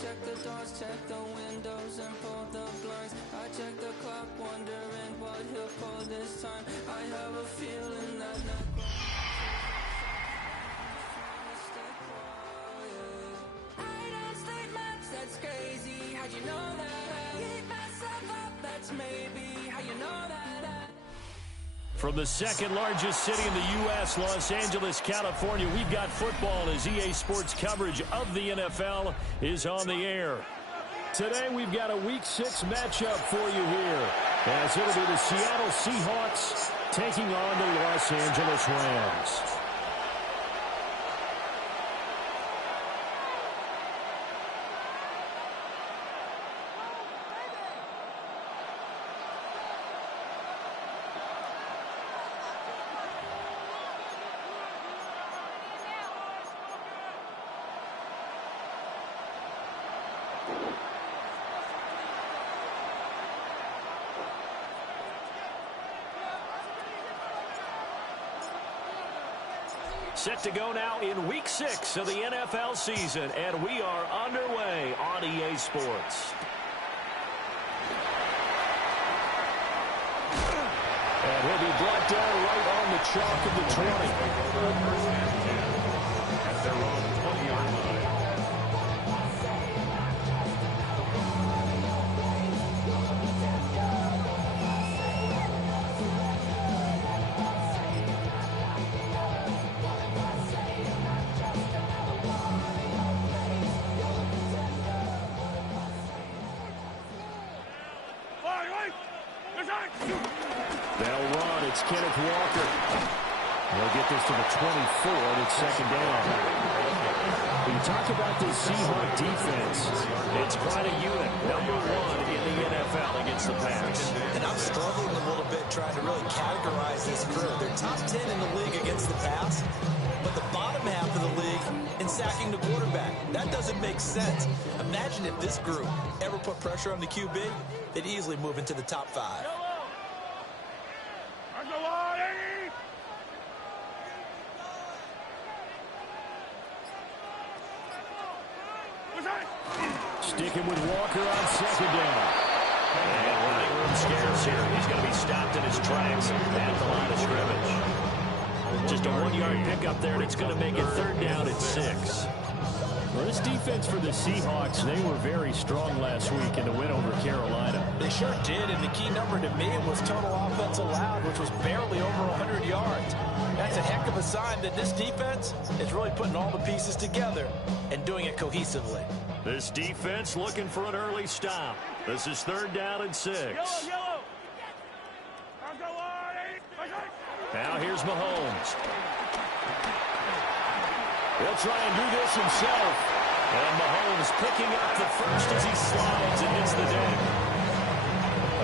check the doors, check the windows, and pull the blinds. I check the clock, wondering what he'll pull this time. I have a feeling that I don't sleep much, that's crazy. How'd you know that? Keep myself up, that's maybe how you know that. From the second largest city in the U.S., Los Angeles, California, we've got football as EA Sports coverage of the NFL is on the air. Today we've got a Week 6 matchup for you here, as it'll be the Seattle Seahawks taking on the Los Angeles Rams. Set to go now in Week 6 of the NFL season, and we are underway on EA Sports. And he'll be brought down right on the chalk of the 20. At their own 20-yard line. They'll run. It's Kenneth Walker. They'll get this to the 24, and it's second down. When you talk about this Seahawk defense, it's quite a unit. Number 1 in the NFL against the pass. And I'm struggling a little bit trying to really categorize this crew. They're top 10 in the league against the pass, but the bottom half of the league in sacking the quarterback. That doesn't make sense. Imagine if this group ever put pressure on the QB, they'd easily move into the top 5. Sticking with Walker on second down. And running room scarce here. He's going to be stopped in his tracks at the line of scrimmage. Just a 1-yard pickup there, and it's going to make it third down at 6. Well, this defense for the Seahawks, they were very strong last week in the win over Carolina. They sure did, and the key number to me was total offense allowed, which was barely over 100 yards. That's a heck of a sign that this defense is really putting all the pieces together and doing it cohesively. This defense looking for an early stop. This is third down and 6. Now here's Mahomes. He'll try and do this himself. And Mahomes picking up the first as he slides and hits the deck.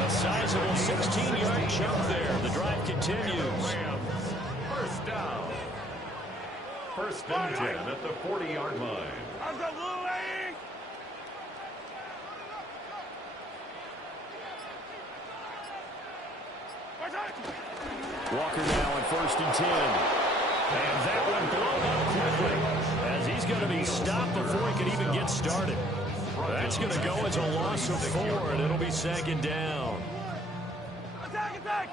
A sizable 16-yard jump there. The drive continues. First down. First and 10 at the 40-yard line. Walker now on first and 10. And that one blown up quickly as he's going to be stopped before he can even get started. That's going to go as a loss of 4, and it'll be second down. Attack, attack!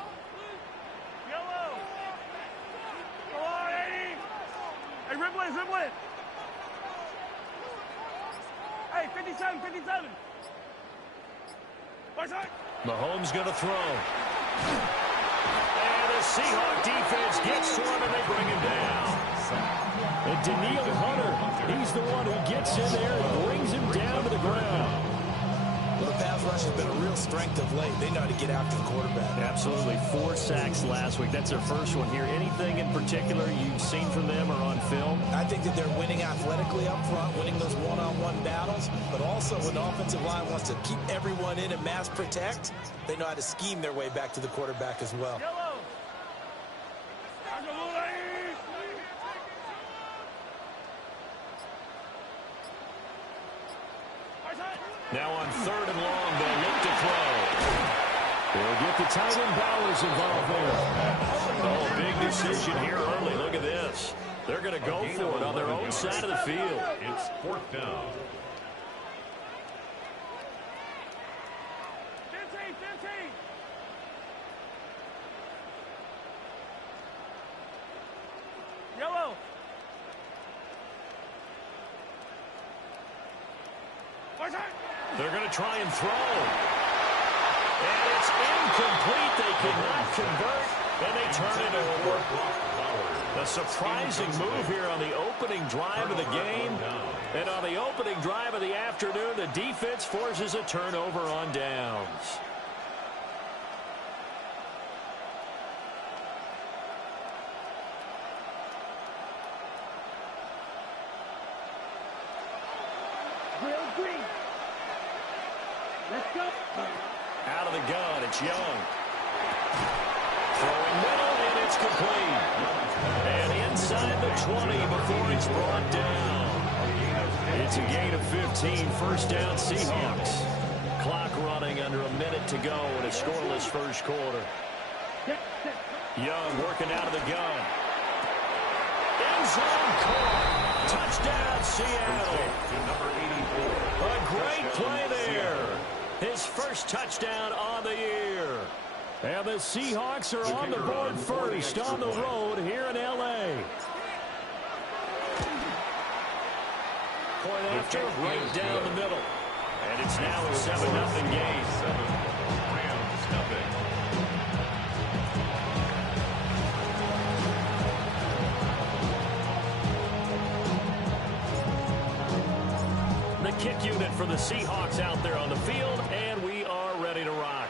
Yellow! Go on, 80! Hey, ribble it! Hey, 57, 57! Mahomes going to throw. And the Seahawk defense gets to him, and they bring him down. And Daniil Hunter, he's the one who gets in there and brings him down to the ground. Well, the pass rush has been a real strength of late. They know how to get after the quarterback. Absolutely. 4 sacks last week. That's their first one here. Anything in particular you've seen from them or on film? I think that they're winning athletically up front, winning those one-on-one battles, but also when the offensive line wants to keep everyone in and mass protect, they know how to scheme their way back to the quarterback as well. Now on third and long, they'll look to throw. They'll get the tight end Bowers involved there. Oh, big decision here early. Look at this. They're going to go for it on their own side of the field. It's fourth down. 15. Yellow. They're going to try and throw. And it's incomplete. They cannot convert, and they turn it over. A surprising move here on the opening drive of the game. And on the opening drive of the afternoon, the defense forces a turnover on downs. Green. Let's go. Out of the gun, it's Young. Throwing middle, and it's complete. And inside the 20 before it's brought down. It's a gain of 15, first down Seahawks. Clock running under a minute to go in a scoreless first quarter. Young working out of the gun. End zone caught. Touchdown, Seattle. A great play there. His first touchdown on the year. And the Seahawks are on the board first on the road here in L.A. Point after, right down the middle. And it's now a 7-0 game. Rams nothing. The kick unit for the Seahawks out there on the field, and we are ready to rock.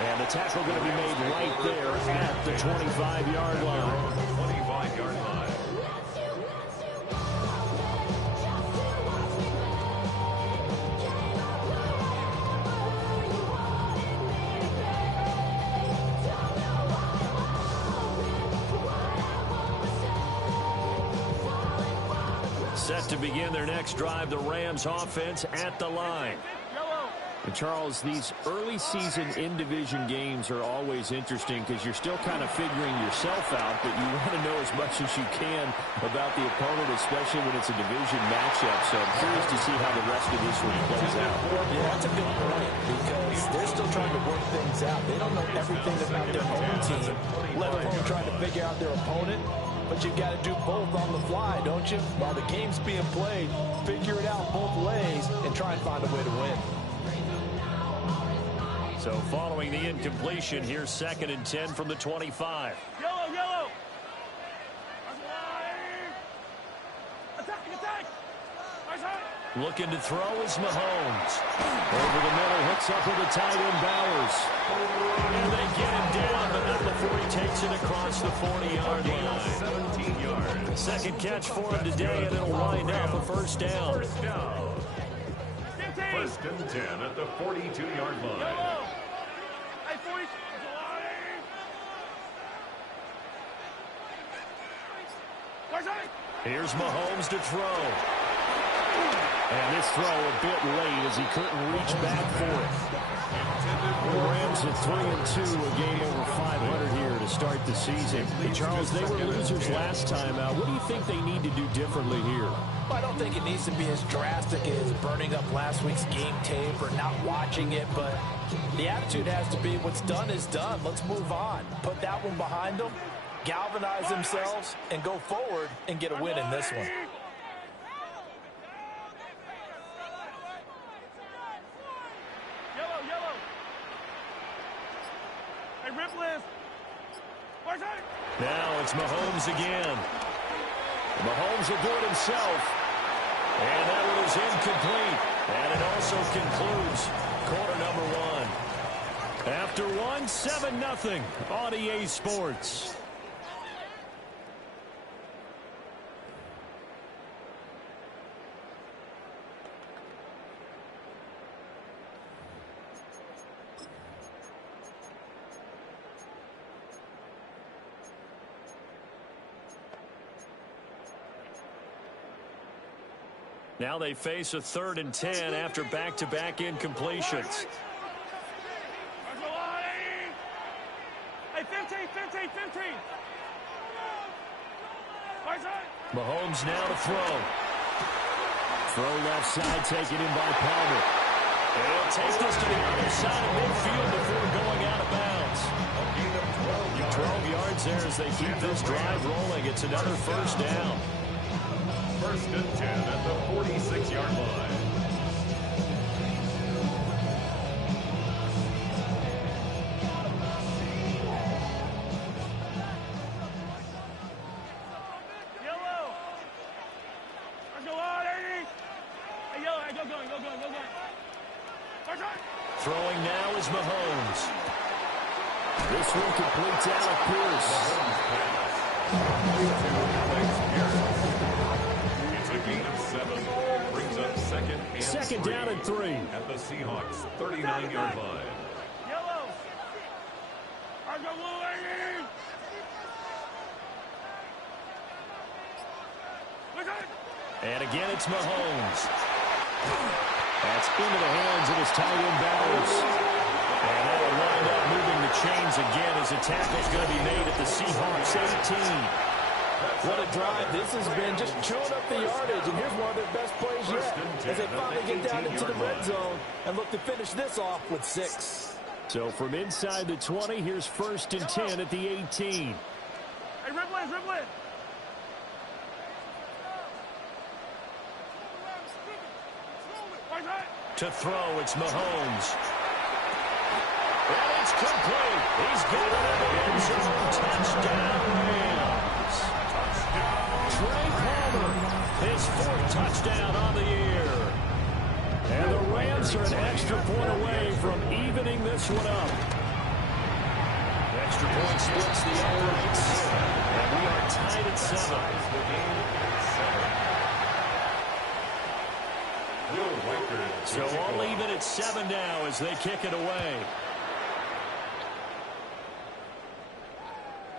And the tackle going to be made right there at the 25-yard line. 25-yard line. Set to begin their next drive, the Rams offense at the line. And Charles, these early season in-division games are always interesting because you're still kind of figuring yourself out, but you want to know as much as you can about the opponent, especially when it's a division matchup. So I'm curious to see how the rest of this one plays out. Yeah, that's a good point because they're still trying to work things out. They don't know everything about their own team, let alone trying to figure out their opponent. But you've got to do both on the fly, don't you? While the game's being played, figure it out both ways and try and find a way to win. So following the incompletion, here's 2nd and 10 from the 25. Yellow. Attack. Looking to throw is Mahomes. Over the middle, hooks up with the tight end Bowers. And they get him down, but not before he takes it across the 40-yard line. 17 yards. Second catch for him today, and it'll wind up a first down. First down. 15. First and 10 at the 42-yard line. Here's Mahomes to throw. And this throw a bit late as he couldn't reach back for it. The Rams at 3-2, a game over 500 here to start the season. Charles, they were losers last time out. What do you think they need to do differently here? Well, I don't think it needs to be as drastic as burning up last week's game tape or not watching it, but the attitude has to be what's done is done. Let's move on. Put that one behind them, galvanize themselves, and go forward and get a win in this one. Now it's Mahomes again. Mahomes will do it himself. And that one is incomplete. And it also concludes quarter number 1. After 7-0 on EA Sports. Now they face a 3rd and 10 after back-to-back incompletions. Hey, 15. Mahomes now to throw. Throw left side, taken in by Palmer. And he'll take this to the other side of midfield before going out of bounds. 12 yards there as they keep this drive rolling. It's another first down. 1st and 10 at the 46-yard line. Throwing now is Mahomes. This one completes Alec Pierce. It's a gain of 7. Brings up second down and 3. At the Seahawks 39-yard line. Yellow. And again, it's Mahomes. That's into the hands of his tight end Bowers. And that'll wind up moving the chains again as the tackle's going to be made at the Seahawks 18. What a drive this has been, just chewing up the yardage, and here's one of their best plays yet as they finally get down into the red zone and look to finish this off with 6. So from inside the 20, here's 1st and 10 at the 18. Hey, Ripley. To throw, it's Mahomes. And it's complete. He's got it in the end zone. Touchdown, Rams. Trey Palmer, his 4th touchdown on the year. And the Rams are an extra point away from evening this one up. The extra point splits the uprights. And we are tied at 7. So all even at 7 now as they kick it away.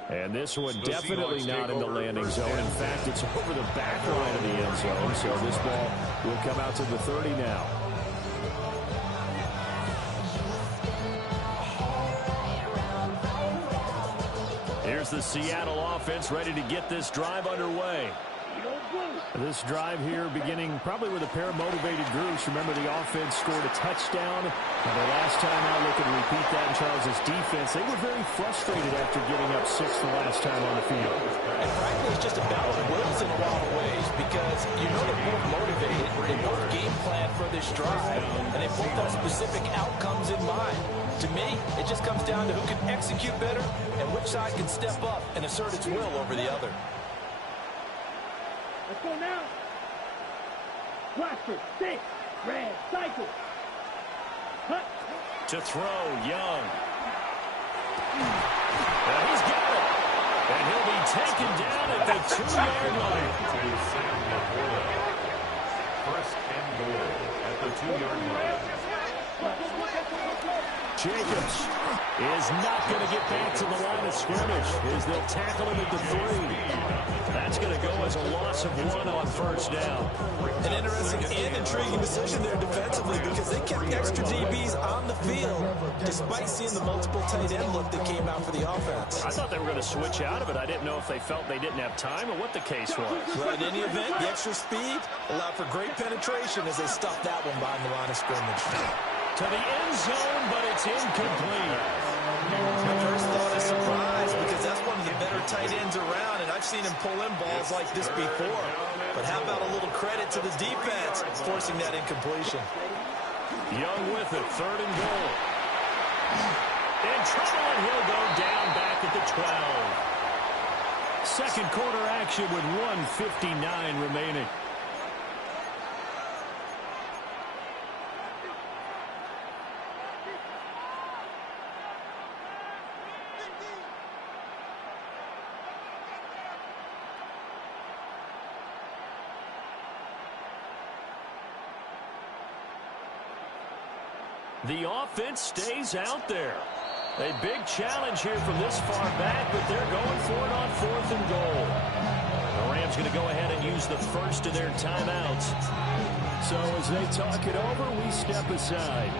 And this one definitely not in the landing zone. In fact, it's over the back line of the end zone. So this ball will come out to the 30 now. Here's the Seattle offense ready to get this drive underway. This drive here beginning probably with a pair of motivated groups. Remember, the offense scored a touchdown. And the last time out, looking to repeat that in Charles' defense. They were very frustrated after giving up 6 the last time on the field. And frankly, it's just a battle of wills in a lot of ways because you know they're both motivated. They both game plan for this drive, and they both have specific outcomes in mind. To me, it just comes down to who can execute better and which side can step up and assert its will over the other. Let's go now. Roster, 6, red, cycle. Cut. To throw, Young. And he's got it. And he'll be taken down at the 2-yard line. 1st and goal at the 2-yard line. Jacobs is not going to get back to the line of scrimmage as they'll tackle him at the 3. That's going to go as a loss of 1 on 1st down. An interesting and intriguing decision there defensively because they kept extra DBs on the field despite seeing the multiple tight end look that came out for the offense. I thought they were going to switch out of it. I didn't know if they felt they didn't have time or what the case was. Well, in any event, the extra speed allowed for great penetration as they stuffed that one behind the line of scrimmage. To the end zone, but it's incomplete. My first thought is surprise because that's one of the better tight ends around, and I've seen him pull in balls like this before. But how about a little credit to the defense forcing that incompletion? Young with it, 3rd and goal. In trouble, and he'll go down back at the 12. Second quarter action with 1:59 remaining. The offense stays out there. A big challenge here from this far back, but they're going for it on 4th and goal. The Rams going to go ahead and use the first of their timeouts. So as they talk it over, we step aside.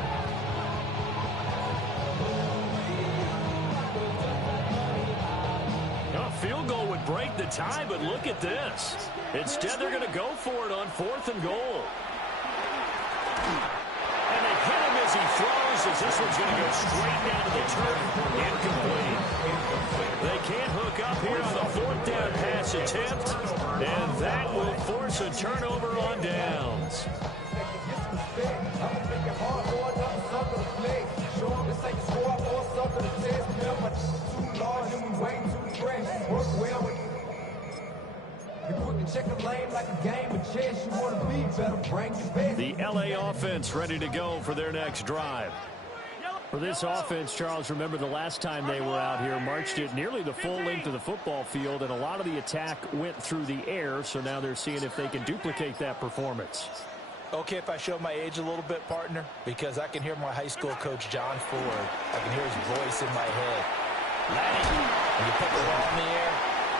A field goal would break the tie, but look at this. Instead, they're going to go for it on 4th and goal. And they hit him as he throws, as this one's going to go straight down to the turf. Incomplete. They can't hook up here on the 4th down pass attempt, and that will force a turnover on downs. The LA offense ready to go for their next drive. For this offense, Charles, remember the last time they were out here, marched it nearly the full length of the football field, and a lot of the attack went through the air, so now they're seeing if they can duplicate that performance. Okay, if I show my age a little bit, partner, because I can hear my high school coach, John Ford. I can hear his voice in my head. Laddie, when you put the ball in the air,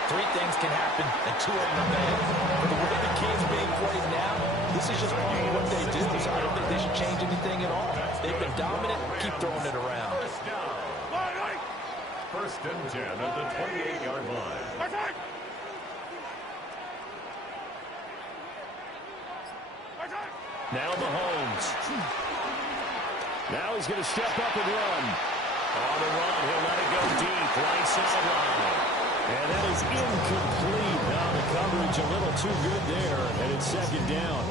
3 things can happen, and 2 of them are bad. For the way the game's being played now, this is just part of what they do, so I don't think they should change anything at all. They've been dominant. Keep throwing it around. First down. 1st and 10 at the 28-yard line. Now Mahomes. Now he's going to step up and run. On the run, he'll let it go deep, right sideline. And that is incomplete. Now the coverage a little too good there, and it's 2nd down.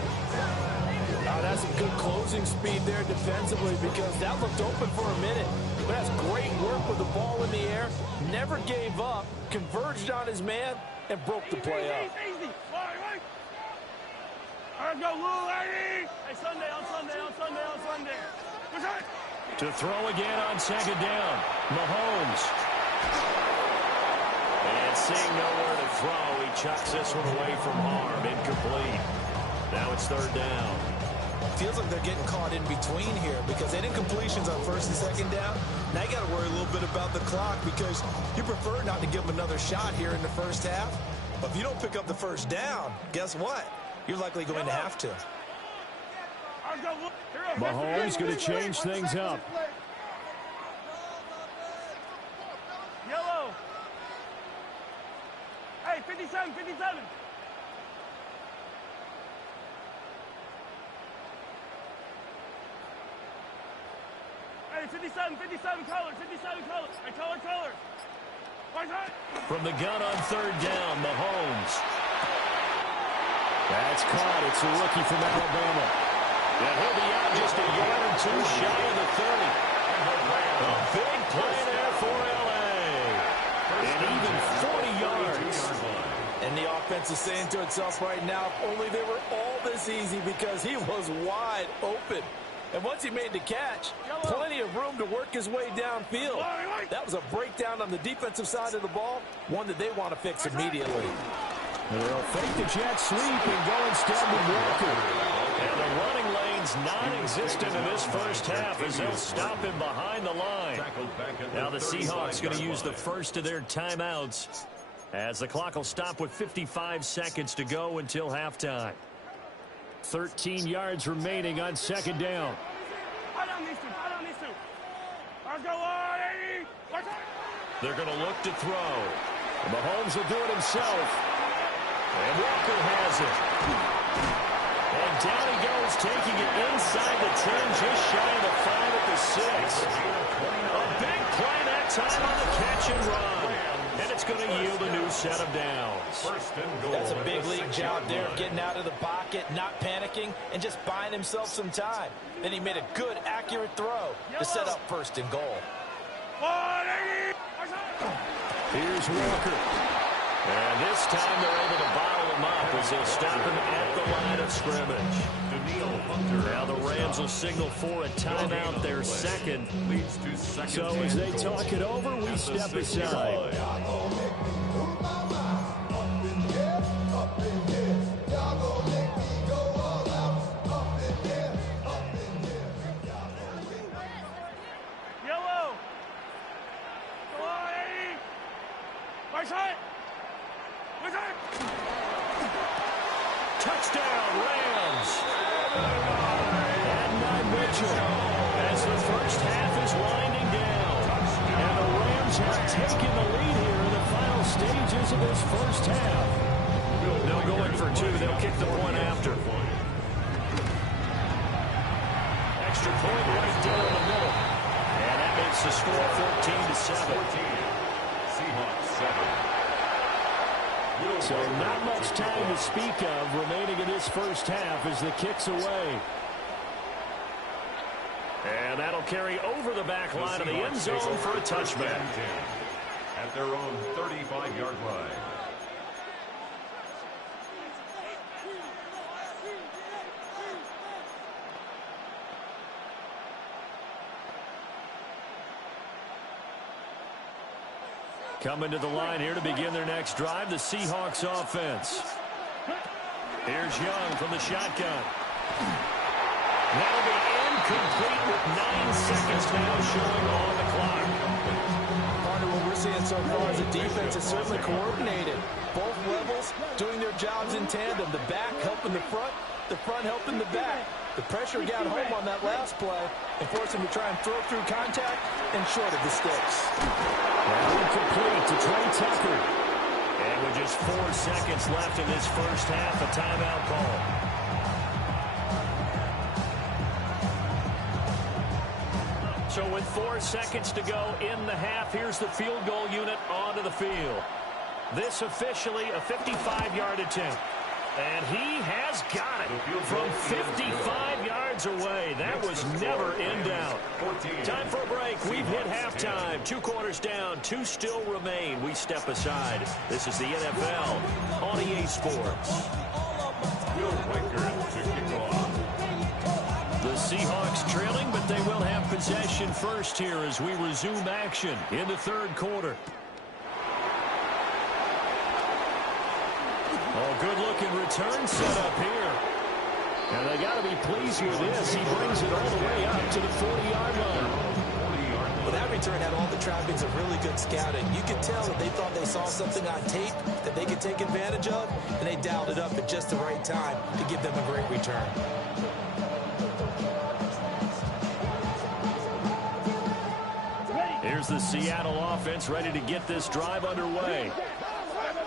That's some good closing speed there defensively, because that looked open for a minute. But that's great work with the ball in the air. Never gave up, converged on his man, and broke the play up. Easy. All right, go, Lou, lady. Hey, Sunday. To throw again on 2nd down. Mahomes. And seeing nowhere to throw, he chucks this one away from harm. Incomplete. Now it's 3rd down. Feels like they're getting caught in between here, because they did completions on 1st and 2nd down. Now you got to worry a little bit about the clock, because you prefer not to give them another shot here in the 1st half. But if you don't pick up the 1st down, guess what? You're likely going to have to. Mahomes going to change things up. Yellow. Hey, 57. Hey, 57 color. Hey, color. From the gun on 3rd down, Mahomes. That's caught. It's a rookie from Alabama. And he'll be out just a yard or 2 shy of the 30. A big play there for L.A. And even 40 yards. And the offense is saying to itself right now, if only they were all this easy, because he was wide open. And once he made the catch, plenty of room to work his way downfield. That was a breakdown on the defensive side of the ball, one that they want to fix immediately. They'll fake the jet sweep and go instead with Walker. And the running lane's non-existent in this 1st half, as they'll stop him behind the line. Now the Seahawks going to use the first of their timeouts, as the clock will stop with 55 seconds to go until halftime. 13 yards remaining on 2nd down. They're going to look to throw. Mahomes will do it himself. And Walker has it. And down he goes, taking it inside the 10, just shy of the 5 at the 6. A big play that time on the catch and run. And it's going to yield a new set of downs. That's a big league job there, getting out of the pocket, not panicking, and just buying himself some time. Then he made a good, accurate throw to set up 1st and goal. Here's Walker. And this time they're able to bottle him up as they'll stop him at the line of scrimmage. Now the Rams will signal for a timeout, their 2nd. So as they talk it over, we step aside. Yellow. Go on, Eddie. Right side. Touchdown, Rams. And Mitchell, as the 1st half is winding down. And the Rams have taken the lead here in the final stages of this 1st half. They'll go in for two. They'll kick the point after. Extra point right down the middle. And that makes the score 14-7. Seahawks 7. So not much time to speak of remaining in this first half as the kick's away. And that'll carry over the back line of the end zone for a touchback. At their own 35-yard line. Coming to the line here to begin their next drive, the Seahawks offense. Here's Young from the shotgun. That'll be incomplete with 9 seconds now showing on the clock. Partner, what we're seeing so far is the defense is certainly coordinated. Both levels doing their jobs in tandem. The back helping the front helping the back. The pressure got home on that last play and forced him to try and throw through contact and short of the sticks. Incomplete to Trey Tucker. And with just 4 seconds left in this first half, a timeout call. So with 4 seconds to go in the half, here's the field goal unit onto the field. This officially a 55-yard attempt. And he has got it from 55 yards away. That was never in doubt. Time for a break. We've hit halftime. 2 quarters down. 2 still remain. We step aside. This is the NFL on EA Sports. The Seahawks trailing, but they will have possession first here as we resume action in the third quarter. Oh, good-looking return set up here. And they got to be pleased with this. He brings it all the way up to the 40-yard line. Well, that return had all the trappings of really good scouting. You could tell that they thought they saw something on tape that they could take advantage of, and they dialed it up at just the right time to give them a great return. Here's the Seattle offense ready to get this drive underway.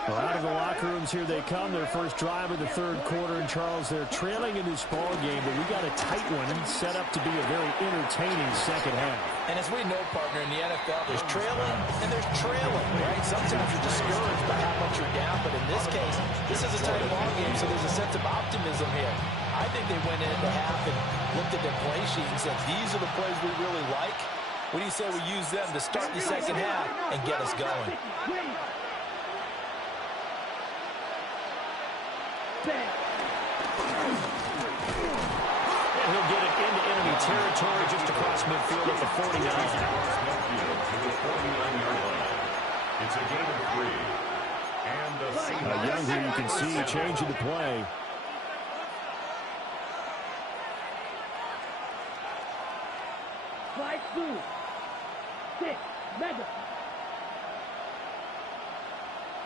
Well, out of the locker rooms here they come. Their first drive of the third quarter. And, Charles, they're trailing in this ball game, but we got a tight one set up to be a very entertaining second half. And as we know, partner, in the NFL, there's trailing and there's trailing, right? Sometimes you're discouraged by how much you're down, but in this case, this is a tight ball game, so there's a sense of optimism here. I think they went into half and looked at their play sheet and said, these are the plays we really like. What do you say we use them to start the second half and get us going? And he'll get it into enemy territory just across midfield at the 49. It's a gain of 3. And the Seahawks. Young here you can see changing the play. Slide through. 6. Mega.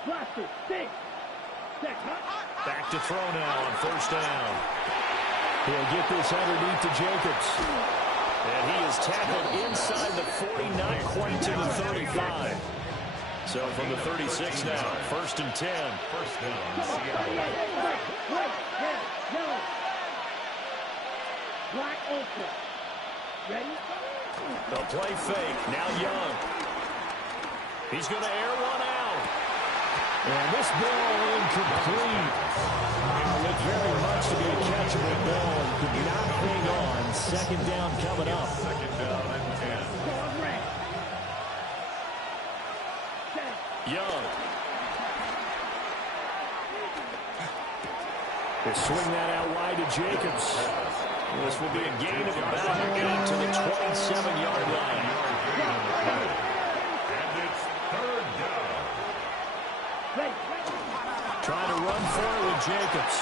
Blaster. 6. Back to throw now on first down. He'll get this underneath to Jacobs. And he is tackled inside the 40, not quite to the 35. So from the 36 now, 1st and 10. First down, Seattle. Black ultra. Ready? The play fake. Now Young. He's going to air one out. And this ball incomplete. Looked very much to be a catchable ball. Could not hang on. Second down coming up. Second down and 10. Young. They swing that out wide to Jacobs. This will be a gain of about 8 to the 27-yard line. And it's third down. Trying to run forward with Jacobs.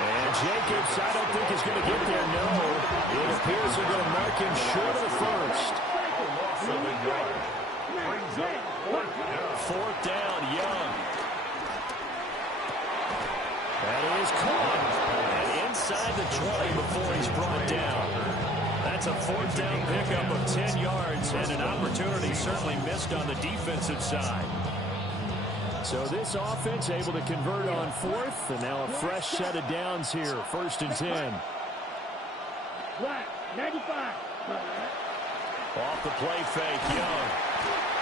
And Jacobs, I don't think is going to get there. No. It appears they're going to mark him short of the first. Loss of a yard. Brings up fourth down. 4th down, Young. That is caught. And inside the 20 before he's brought down. That's a 4th down pickup of 10 yards and an opportunity certainly missed on the defensive side. So this offense able to convert on fourth, and now a fresh set of downs here, 1st and 10. Black, 95. Off the play fake, Young.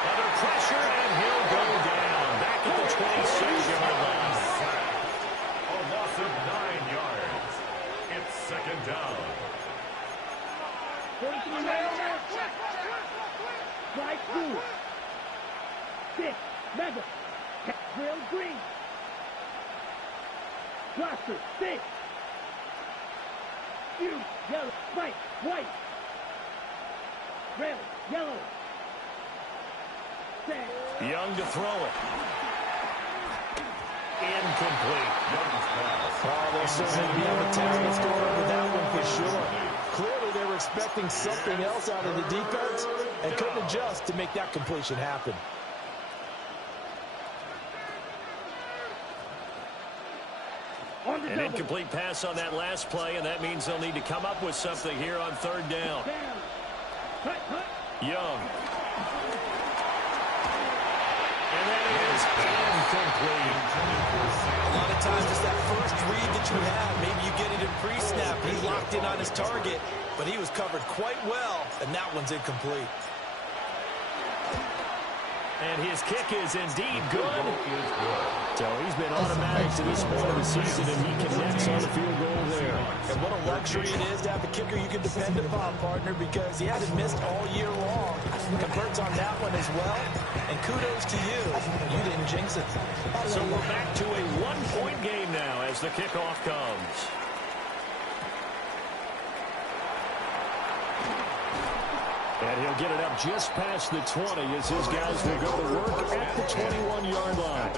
Under pressure, and he'll go down. Back at the 26-yard line. A loss of 9 yards. It's 2nd down. 43 man. Right through. 6, Mega. Will Green. Roster, 6. You, yellow, white, white. Red, yellow. Set. Young to throw it. Incomplete. Oh, they'll certainly be able to test the score with that one for sure. Clearly, they were expecting something else out of the defense and couldn't adjust to make that completion happen. An incomplete pass on that last play, and that means they'll need to come up with something here on 3rd down. Young. And that is incomplete. A lot of times it's that first read that you have. Maybe you get it in pre-snap. He locked in on his target, but he was covered quite well, and that one's incomplete. And his kick is indeed good. So he's been automatic to this point of the season, and he connects on the field goal there. And what a luxury it is to have a kicker you can depend upon, partner, because he hasn't missed all year long. Converts on that one as well. And kudos to you. You didn't jinx it. So we're back to a 1-point game now as the kickoff comes. And he'll get it up just past the 20 as his guys will go to work at the 21-yard line.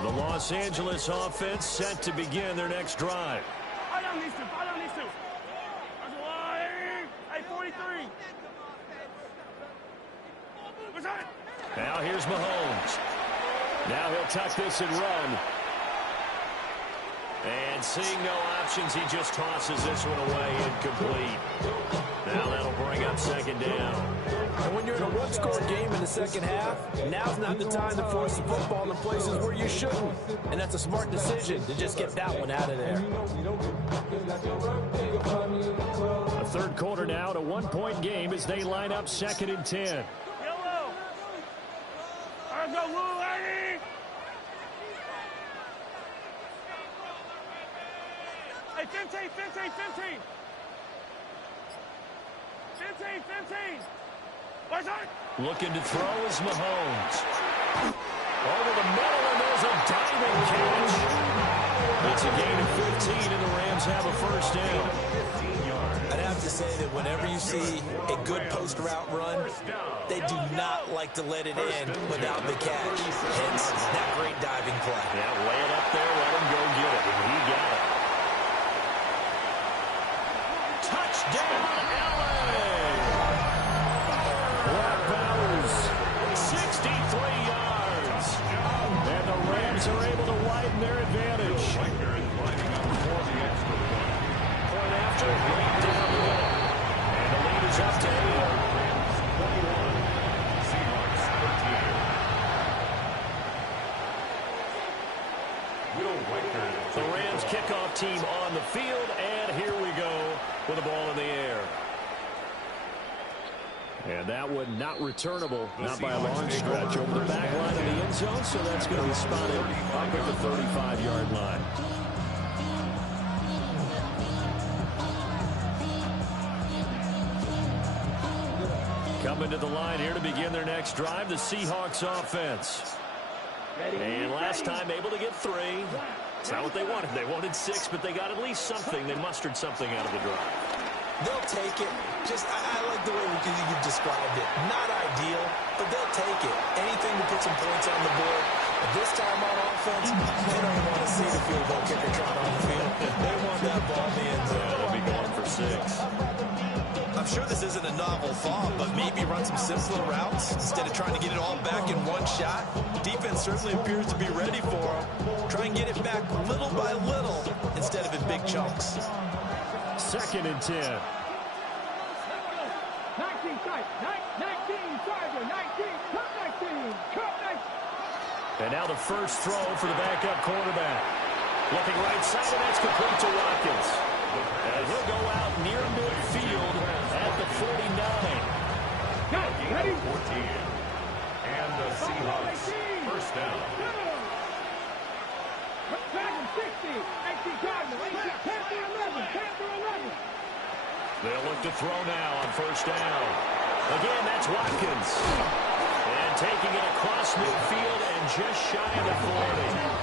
The Los Angeles offense set to begin their next drive. I don't need to. That's why. Hey, 43. What's that? Now here's Mahomes. Now he'll tuck this and run. And seeing no options, he just tosses this one away, incomplete. Now that'll bring up 2nd down. And when you're in a one-score game in the second half, now's not the time to force the football in places where you shouldn't. And that's a smart decision to just get that one out of there. A 3rd quarter now, a 1-point game as they line up 2nd and 10. Yellow. I go, Lou, Eddie. Hey, 15. 15. What's that? Looking to throw is Mahomes. Over the middle, and there's a diving catch. It's a gain of 15, and the Rams have a 1st down. I'd have to say that whenever you see a good post route run, they do not like to let it in without the catch. Hence, that great diving play. Yeah, lay it up there, let him go get it, and he got it. Touchdown, LA! Black Bowers, 63 yards. And the Rams are able to widen their advantage. Point after, right down the middle. And the lead is up to 8. Seahawks 13. The Rams kickoff team on the field, and here we go with the ball in the air. And that one not returnable, not by a long stretch, over the back line of the end zone, so that's going to be spotted up at the 35-yard line. Coming to the line here to begin their next drive, the Seahawks offense. And last time able to get 3. It's not what they wanted. They wanted 6, but they got at least something. They mustered something out of the drive. They'll take it. Just, I like the way you described it. Not ideal, but they'll take it. Anything to put some points on the board. But this time on offense, they don't even want to see the field goal kicker trot on the field. They want that ball in the end zone. They'll be going for 6. I'm sure this isn't a novel thought, but maybe run some simpler routes instead of trying to get it all back in one shot. Defense certainly appears to be ready for them. Try and get it back little by little instead of in big chunks. 2nd and 10. 19 tight. 19 Tiger. 19. Cut 19. Cut 19. And now the first throw for the backup quarterback. Looking right side, and that's complete to Watkins. And he'll go out near midfield at the 49. Got it. Ready? 14. And the Seahawks first down. Dragon 60. 18 Cardinal. 18. Panther 11. Panther 11. They'll look to throw now on first down. Again, that's Watkins. And taking it across midfield and just shy of the 40.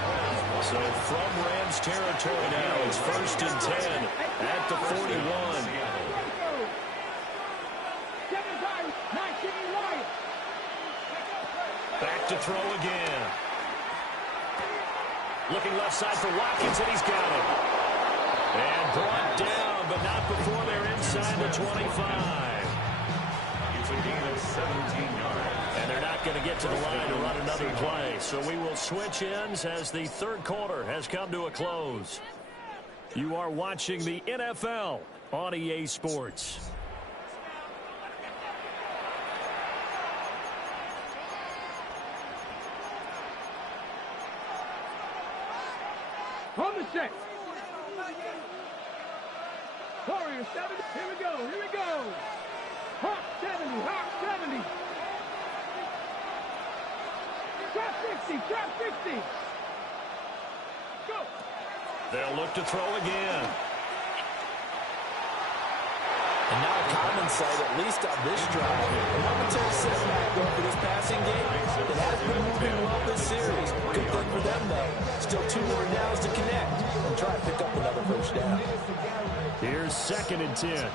So from Rams territory now, it's 1st and 10 at the 41. 7 times. 19 Lions. Back to throw again. Looking left side for Watkins, and he's got it. And brought down, but not before they're inside the 25. It's a gain of 17 yards. And they're not going to get to the line to run another play. So we will switch ends as the third quarter has come to a close. You are watching the NFL on EA Sports. On the set. Warrior 7. Here we go. Here we go. Hawk 70. Hawk 70. Trap 60. Trap 60. Go. They'll look to throw again. And now a common sight, at least on this drive. A momentary setback going for this passing game. It has been moving well this series. Good thing for them, though. Still 2 more downs to connect and try to pick up another first down. Here's 2nd and 10.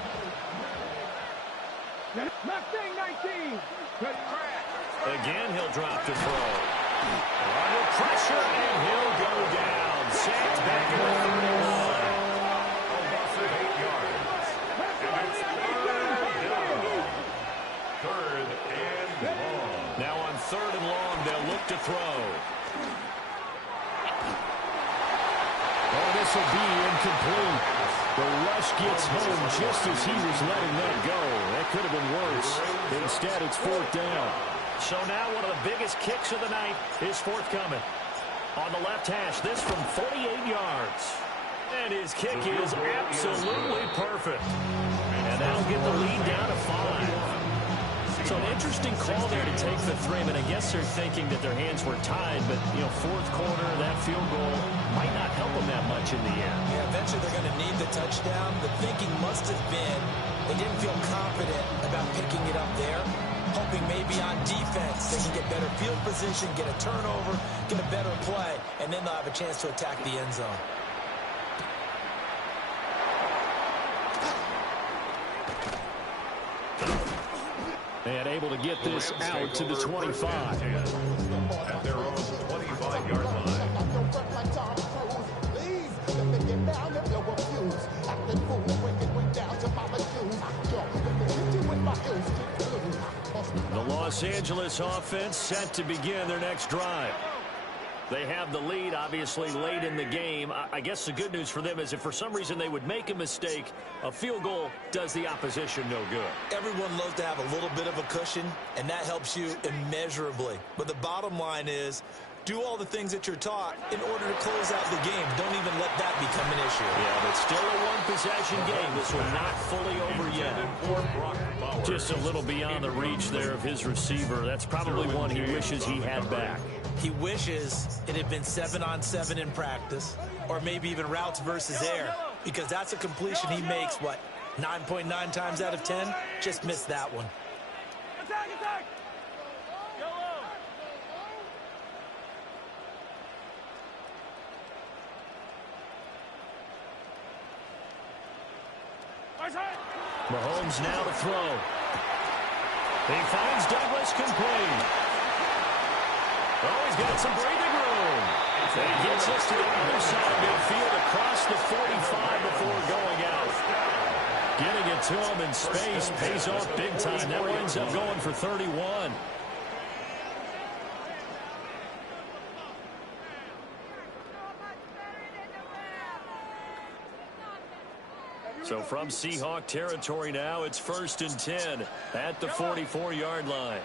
Mustang 19. Again, he'll drop to throw. Under pressure, and he'll go down. Sacked back at the 31. A loss of 8 yards. And it's third and long. Now on 3rd and long, they'll look to throw. Oh, this will be incomplete. The rush gets home just as he was letting that go. That could have been worse. Instead, it's 4th down. So now one of the biggest kicks of the night is forthcoming. On the left hash, this from 48 yards. And his kick is absolutely perfect. And that'll get the lead down to 5. So an interesting call there to take the 3. I mean, I guess they're thinking that their hands were tied, but, you know, 4th quarter, that field goal might not help them that much in the end. Yeah, eventually they're going to need the touchdown. The thinking must have been they didn't feel confident about picking it up there, hoping maybe on defense they can get better field position, get a turnover, get a better play, and then they'll have a chance to attack the end zone. And able to get this out to the 25. At their own 25-yard line. The Los Angeles offense set to begin their next drive. They have the lead, obviously, late in the game. I guess the good news for them is if for some reason they would make a mistake, a field goal does the opposition no good. Everyone loves to have a little bit of a cushion, and that helps you immeasurably. But the bottom line is, do all the things that you're taught in order to close out the game. Don't even let that become an issue. Yeah, but still a one-possession game. This one not fully over yet. Just a little beyond the reach there of his receiver. That's probably one he wishes he had back. He wishes it had been 7-on-7 in practice, or maybe even routes versus air, because that's a completion he makes, 9.9 times out of 10? Just missed that one. Attack, attack. Mahomes now to throw. He finds Douglas complete. Oh, he's got some breathing room. And he gets us to the other side of midfield across the 45 before going out. Getting it to him in space pays off big time. That winds up going for 31. So from Seahawk territory now, it's 1st and 10 at the 44-yard line.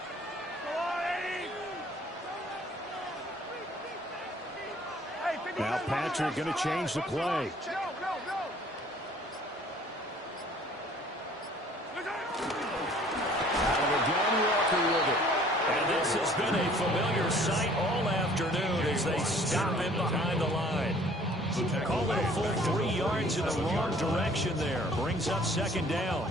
Now Patrick going to change the play. Out of the gun, Walker with it. And this has been a familiar sight all afternoon as they stop him behind the line. Call it a full 3 yards in the wrong direction there. Brings up 2nd down.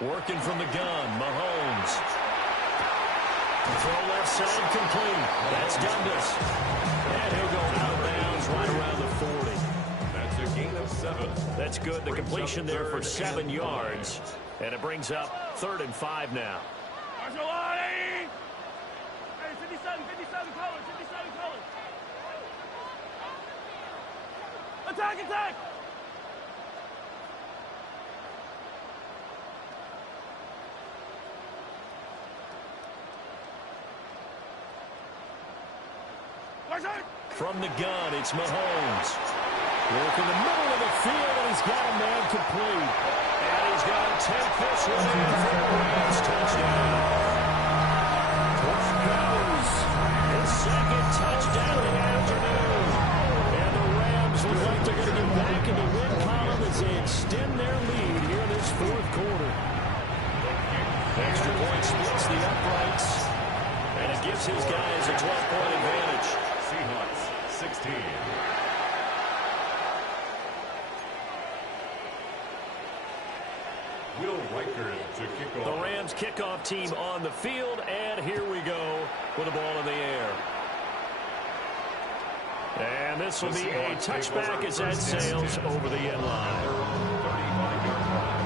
Working from the gun, Mahomes. Throw left side complete. That's Dundas. And he'll go out of bounds right around the 40. That's a gain of 7. That's good. The completion there for 7 yards. And it brings up 3rd and 5 now. Hey, 57 colors, 57 colors. Attack! From the gun, it's Mahomes. Work in the middle of the field, and he's got a man complete. And he's going to take this one in for the Rams touchdown. Goes his 2nd touchdown of the afternoon. And the Rams look like they're going to get back in the win column as they extend their lead here in this 4th quarter. Extra point splits the uprights. And it gives his guys a 12-point advantage. Seahawks 16. Will Riker to kick off. The Rams kickoff team on the field, and here we go with the ball in the air. And this will be a touchback as that sails over the end line. 35-yard line.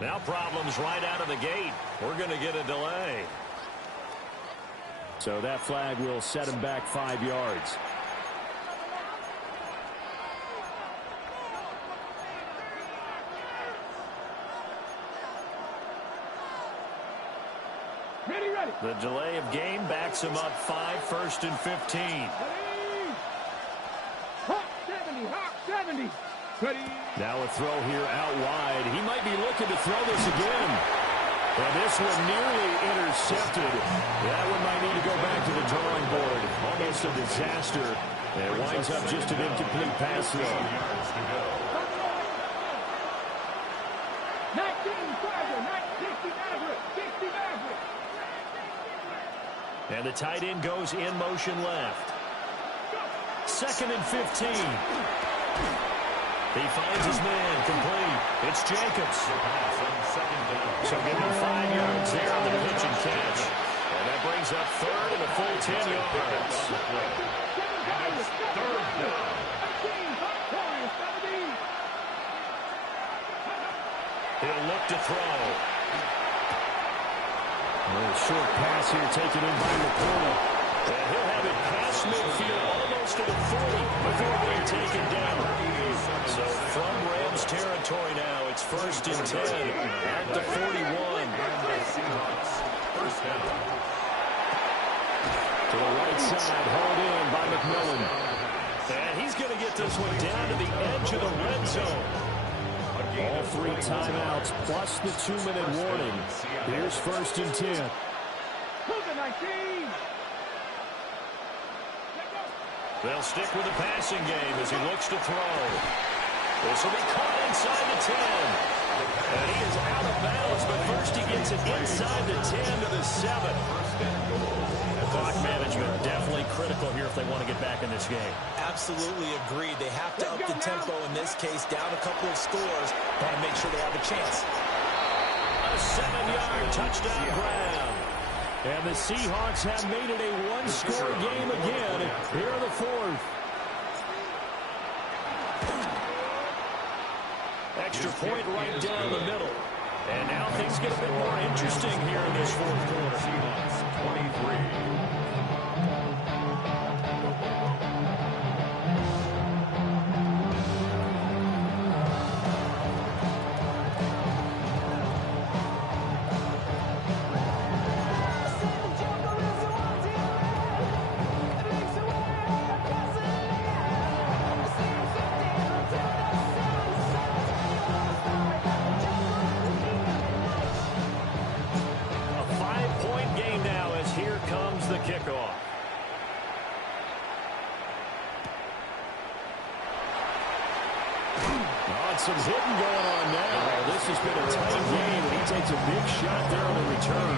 Now problems right out of the gate. We're going to get a delay. So that flag will set him back 5 yards. Ready. The delay of game backs him up 5, 1st and 15. Hawk 70. Ready. Now a throw here out wide. He might be looking to throw this again. And this one nearly intercepted. That one might need to go back to the drawing board. Almost a disaster. And it winds up just an incomplete pass throw. 19 Tiger, 60 Maverick. And the tight end goes in motion left. 2nd and 15. He finds his man complete. It's Jacobs. So give him 5 yards there on the pitch and catch. And that brings up 3rd and a full 10 yards. And it's 3rd down. He'll look to throw. A short pass here taken in by Laporta. And he'll have it past midfield almost to the 40 before being taken down. So from Rams territory now, it's 1st and 10 at the 41. First down. To the right side, hauled in by McMillan. And he's going to get this one down to the edge of the red zone. All 3 timeouts plus the 2-minute warning. Here's 1st and 10. Hook 19. They'll stick with the passing game as he looks to throw. This will be caught inside the 10. And he is out of bounds, but first he gets it inside the 10 to the 7. Clock management definitely critical here if they want to get back in this game. Absolutely agreed. They have to up the tempo in this case, down a couple of scores, want to make sure they have a chance. A 7-yard touchdown grab. And the Seahawks have made it a one-score game again here in the fourth. Extra point right down the middle. And now things get a bit more interesting here in this fourth quarter. Seahawks 23. Kickoff. Some hitting going on now. This has been a tight game, and he takes a big shot there on the return.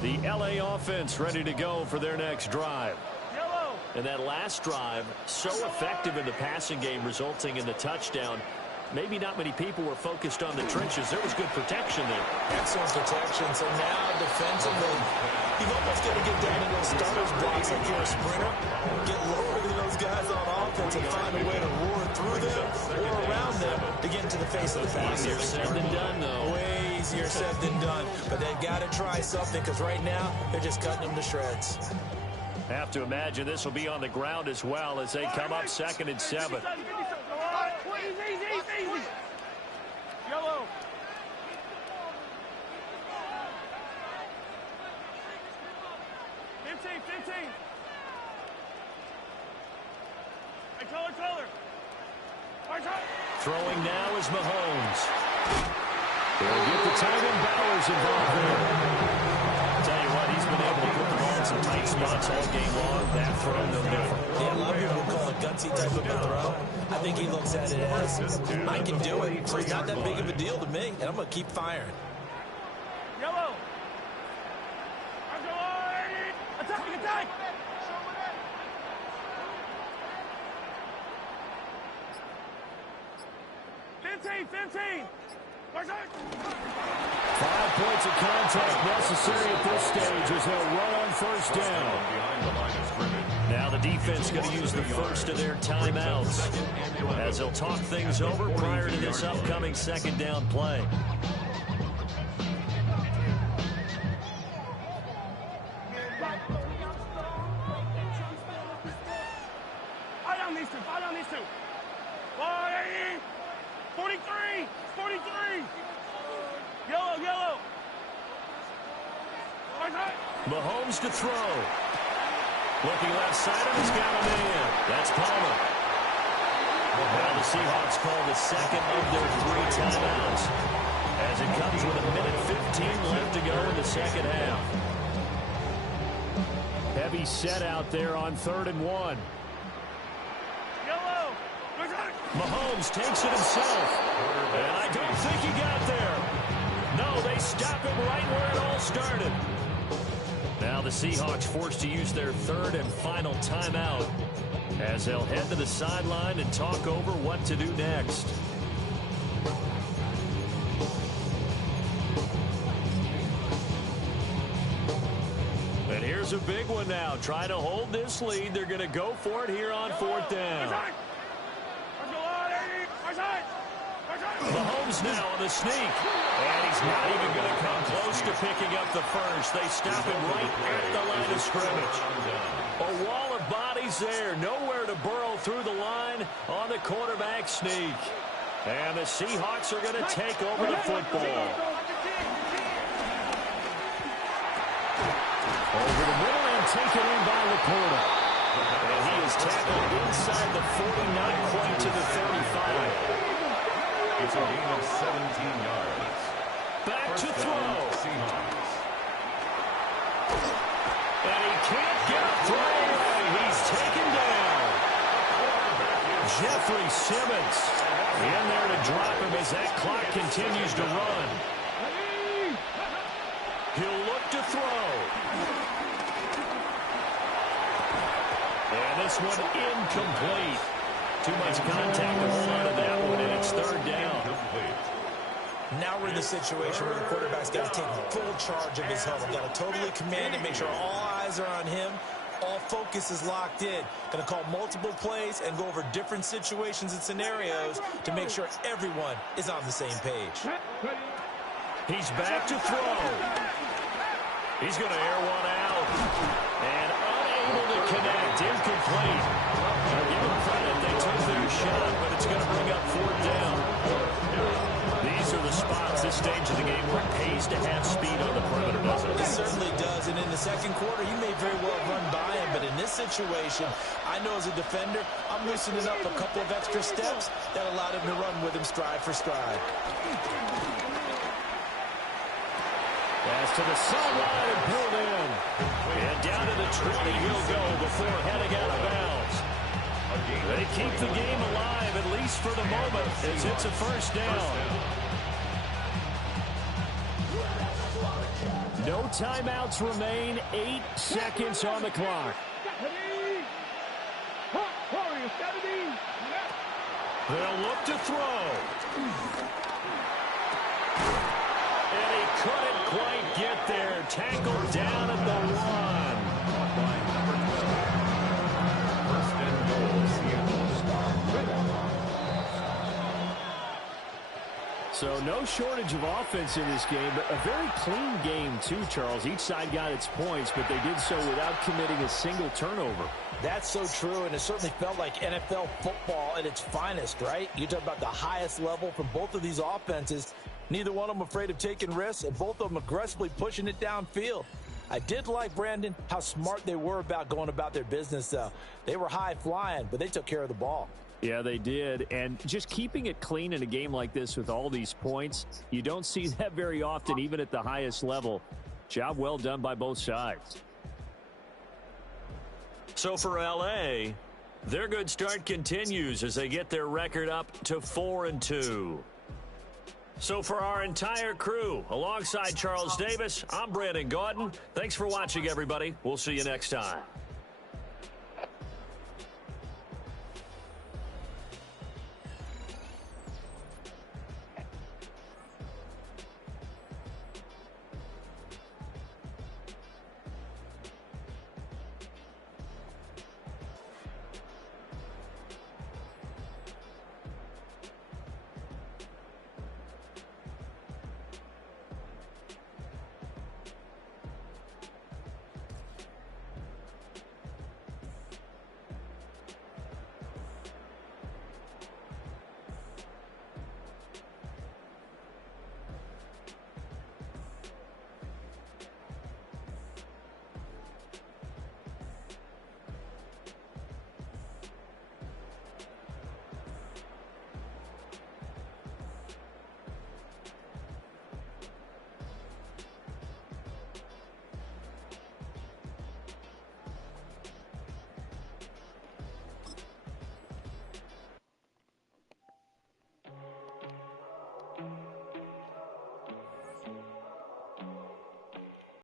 The LA offense ready to go for their next drive. And that last drive, so effective in the passing game, resulting in the touchdown. Maybe not many people were focused on the trenches. There was good protection there. Excellent protection. So now defensively, you've almost got to get down in those starters blocks like you're a sprinter. Get lower than those guys on offense and find a way to roar through them or around them to get into the face of the pass. Easier said than done, though. Way easier said than done. But they've got to try something because right now they're just cutting them to shreds. Have to imagine this will be on the ground as well as they come up 2nd and 7. Easy. Yellow. Fifteen. Hey, color. Throwing now is Mahomes. They'll get the tight end Bowers involved there. Tell you what, he's been able to put the ball in some tight spots all game long. That throw, no different. Yeah, a lot of people will call it gutsy type of a throw. I think he looks at it as, I can do it, so it's not that big of a deal to me, and I'm going to keep firing. Yellow. Attack. 15. 5 points of contact necessary at this stage as they'll run on first down. Now the defense going to use the first of their timeouts as they'll talk things over prior to this upcoming second down play. Fight on these two. 43. Yellow. Mahomes to throw. Looking left side, and he's got a man. That's Palmer. Now the Seahawks call the second of their 3 timeouts as it comes with 1:15 left to go in the second half. Heavy set out there on 3rd and 1. Mahomes takes it himself. And I don't think he got there. No, they stop him right where it all started. Now the Seahawks forced to use their 3rd and final timeout as they'll head to the sideline and talk over what to do next. And here's a big one now. Trying to hold this lead. They're going to go for it here on 4th down. Mahomes now on the sneak. And he's not even going to come close to picking up the first. They stop him right at the line of scrimmage. A wall of bodies there. Nowhere to burrow through the line on the quarterback sneak. And the Seahawks are going to take over the football. Over the middle and taken in by Laporta. And he is tackled inside the 40, not quite to the 35. It's a gain of 17 yards. Back First to down, throw. Seahawks. And he can't get a throw away. He's taken down. Jeffrey Simmons in there to drop him as that clock continues to run. He'll look to throw. And this one incomplete. Too much contact to hold on to that one, and it's third down. Now we're in the situation where the quarterback's got to take full charge of his huddle. Got to totally command it, make sure all eyes are on him. All focus is locked in. Going to call multiple plays and go over different situations and scenarios to make sure everyone is on the same page. He's back to throw. He's going to air one out. And unable to connect. Incomplete. Give them credit. They took their shot, but it's going to bring up fourth down. These are the spots, this stage of the game, where it pays to have speed on the perimeter, doesn't it? It certainly does. And in the second quarter, he may very well run by him. But in this situation, I know as a defender, I'm loosening up a couple of extra steps that allowed him to run with him stride for stride. Pass to the sideline and pulled in. And down to the 20 he'll go before heading out of bounds. They keep the game alive, at least for the moment, as it's a first down. No timeouts remain. 8 seconds on the clock. They'll look to throw. And he couldn't quite get there. Tackled down at the 1. First and goal, Seahawks. So no shortage of offense in this game, but a very clean game too, Charles. Each side got its points, but they did so without committing a single turnover. That's so true, and it certainly felt like NFL football at its finest, right? You talk about the highest level from both of these offenses. Neither one of them afraid of taking risks, and both of them aggressively pushing it downfield. I did like, Brandon, how smart they were about going about their business, though. They were high-flying, but they took care of the ball. Yeah, they did. And just keeping it clean in a game like this with all these points, you don't see that very often, even at the highest level. Job well done by both sides. So for L.A., their good start continues as they get their record up to 4-2. So for our entire crew, alongside Charles Davis, I'm Brandon Gaudin. Thanks for watching, everybody. We'll see you next time.